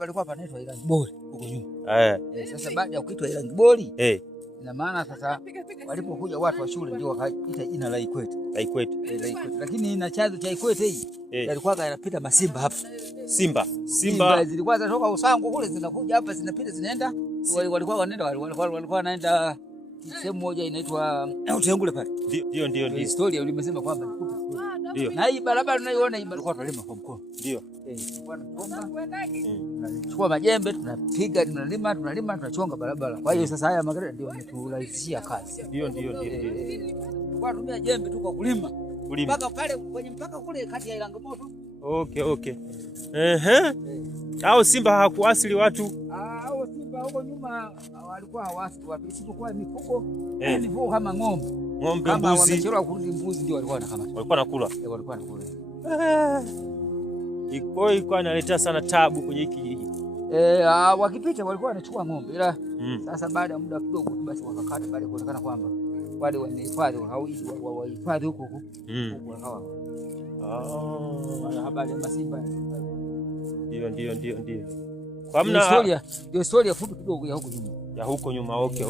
palikuwa panaitwa Irangiboli huko nyuma. Sasa baada ya kuitwa Irangiboli ina maana sasa walipokuja watu wa shule ndio wakaita jina la Ikwete. Lakini na chanzo cha Ikwete hii yalikuwa yanapita masimba hapa. Simba zilikuwa zinatoka Usangu kule zinakuja hapa zinapita zinaenda walikuwa wanaenda sehemu moja inaitwa Utengule pale. Ndio. Historia ulimesema kwamba ndio. Na hii barabara unaiona hii barabara tunalima kwa mkono. Ndio. Tunachukua majembe tunapiga tunalima tunachonga barabara. Kwa hiyo sasa haya magari ndio yameturahisishia kazi. Ndio. Kwa tumia jembe tu kwa kulima. Mpaka pale kwenye mpaka kule kati ya Ilangamoto. Okay. Hao simba hakuasili watu. Hao simba huko nyuma walikuwa hawasili watu isipokuwa mifugo. Mifugo kama ng'ombe, kama mbuzi. Wamechelewa kurudi mbuzi ndio walikuwa wanakamata. Walikuwa nakula. Ilikuwa inaleta sana tabu kwenye hiki kijiji. Wakipita walikuwa wanachukua ng'ombe ila sasa baada ya muda kidogo basi wakakata baada ya kuonekana kwamba wale wanahifadhi wahifadhi huko wakawa. Habari ya masimba. Ndio. Kwa mna historia fupi kidogo ya huko nyuma. Okay.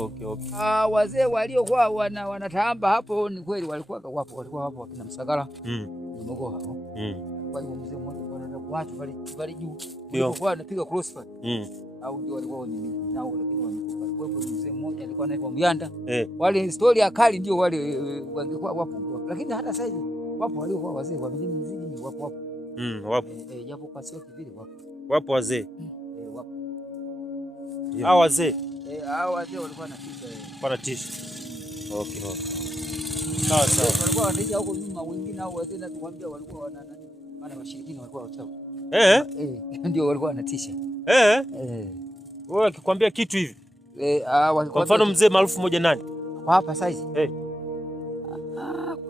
Wazee waliokuwa wanataamba hapo ni kweli walikuwa hapo wakina Msagara. Mmogo hapo. Kwa hiyo mzee mmoja anaenda kuacha pale juu. Walikuwa wanapiga crossfire. Au ndio walikuwa nao lakini walikuwa. Kwa hiyo mzee mmoja alikuwa anaitwa Myanda. Wale historia kali ndio wale wangekuwa wapo. Lakini hata sasa hivi wapo waliokuwa wazee wa mzidi wapo. Wapo. Japo kwa sio kivile wapo wazee. Wapo. Hao wazee. Hao wazee walikuwa wanatisha. Okay. Sawa. Walikuwa wanatisha huko nyuma wengine hao wazee na kuambia walikuwa wana maana washirikina walikuwa wachafu. Ndio walikuwa wanatisha. Wewe akikwambia kitu hivi. Kwa mfano mzee maarufu mmoja nani? Kwa hapa saizi. Kwa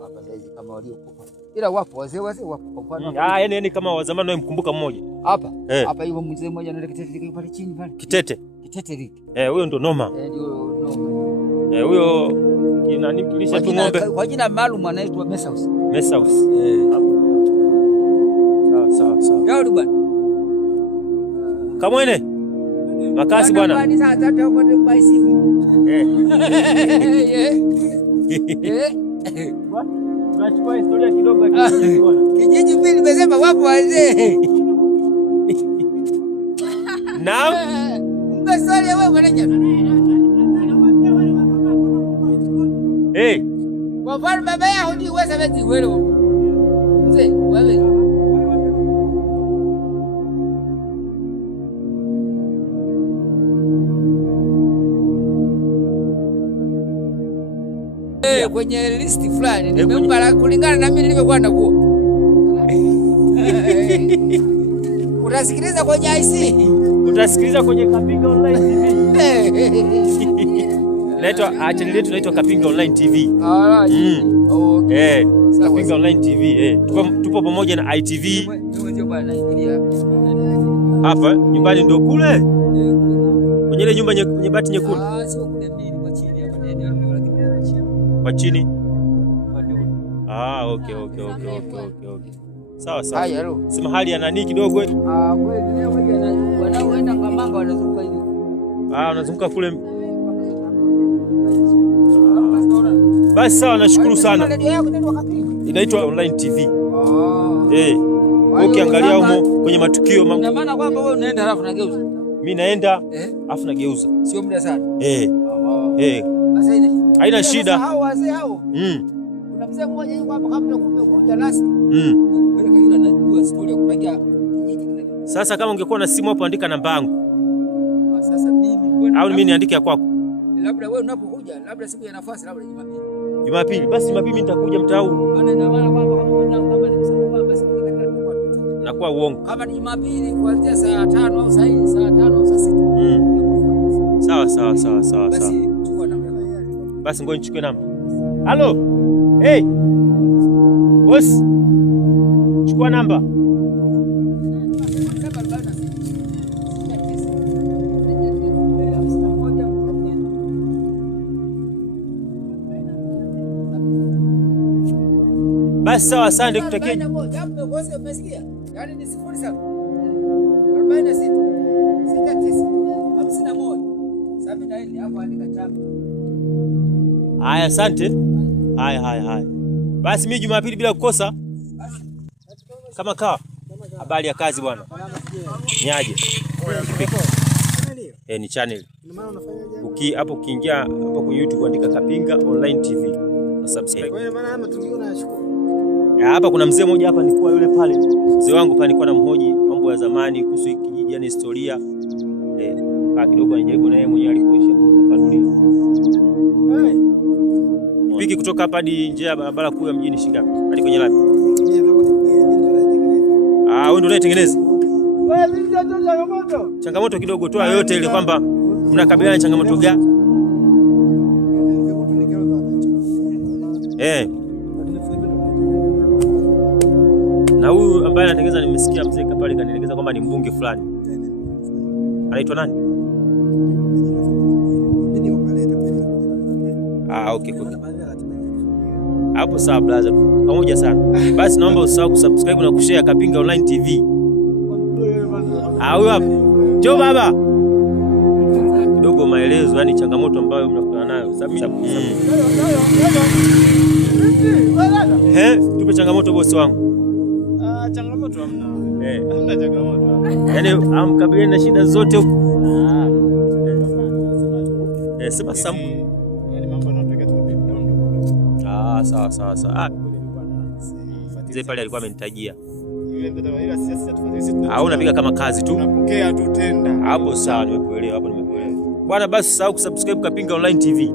hapa saizi kama waliokufa. Ila wapo wazee wapo kwa mfano. Yani kama wa zamani unamkumbuka mmoja. Hapa hivyo mzee mmoja anaenda Kitete pale chini pale. Kitete liki. Huyo ndo noma. Ndio noma. Huyo nani kilisha tu ng'ombe. Kwa jina maalum anaitwa Mesaus. Sawa. Daudi bwana. Kamwene. Makazi bwana. Bwana sasa hata huko tu baisi. Tunachukua historia kidogo kijiji mbili nimesema wapo wazee. Naam. Mbasali wewe manager. Kwa mfano baba yao ndio wewe sabeti wewe. Mzee wewe. Kwenye listi fulani nimempa kulingana na mimi nilivyokuwa nakuwa. Utasikiliza kwenye IC. Utasikiliza kwenye Kapinga Online TV. Channel yetu inaitwa Kapinga Online TV. Okay. Kapinga Online TV. Tupo pamoja na ITV. Ndio bwana ingilia. Hapa nyumbani ndio kule. Kwenye ile nyumba yenye bati nyekundu. Sio kule mbili kwa chini hapa ndio kwa chini. Okay. Sawa. Sema hali ya nani kidogo kweli wanaoenda Kamanga wanazunguka hivi. Wanazunguka kule. Basi sawa, nashukuru sana. Inaitwa Online TV. Ukiangalia huko kwenye matukio ina maana kwamba wewe unaenda alafu unageuza. Mimi naenda alafu nageuza. Sio muda sana. Sasa haina shida. Hao wazee hao. Kuna mzee mmoja yuko hapa kabla kumekuja last. Peleka yule anajua story ya kupiga kijiji kile. Sasa kama ungekuwa na simu hapo andika namba yangu. Sasa mimi au mimi niandike ya kwako. Labda wewe unapokuja, labda siku ya nafasi, labda Jumapili. Basi Jumapili mimi nitakuja mtaa huu. Maana ina maana kwamba kama ni msemo kwamba siku na kwa uongo. Kama ni Jumapili kuanzia saa 5 au saa 5 au saa 6. Sawa. Basi chukua namba. Basi ngoja nichukue namba. Halo. Boss. Chukua namba. Basi sawa, asante kutakia. Umesikia? Yaani ni 07 46 Haya, asante. Haya. Basi mimi Jumapili bila kukosa. Kama kawa. Habari ya kazi bwana. Nyaje. Ni channel. Hapo ukiingia hapo kwa YouTube andika Kapinga Online TV na subscribe. Kwa hiyo maana tuliona shukuru. Hapa kuna mzee mmoja hapa nilikuwa yule pale. Mzee wangu pale nilikuwa namhoji mambo ya zamani kuhusu kijiji, yani historia. Kidogo anajaribu na yeye mwenyewe alipoisha kufafanulia. Piki kutoka hapa hadi nje ya barabara kuu ya mjini Shingapi hadi kwenye lami. Wewe ndio unayetengeneza. Changamoto kidogo toa yote ile kwamba mnakabiliana na changamoto gani? Na huyu ambaye anatengeneza nimesikia mzee pale kanielekeza kwamba ni mbunge fulani. Anaitwa nani? Okay. Hapo sawa brother. Pamoja sana. Basi naomba usahau kusubscribe na kushare Kapinga Online TV. Huyu hapa. Njoo baba. Kidogo maelezo, yani changamoto ambayo mnakutana nayo. Tupe changamoto bosi wangu. Changamoto hamna. Hamna changamoto. Yaani amkabiliana na shida zote huko. Sema samu. Yaani mambo yanatokea tu vidondo. Sawa. Mzee pale alikuwa amenitajia. Ila sisi tufanye unapiga kama kazi tu. Unapokea tu tenda. Hapo sawa, nimekuelewa. Bwana basi usahau kusubscribe Kapinga Online TV.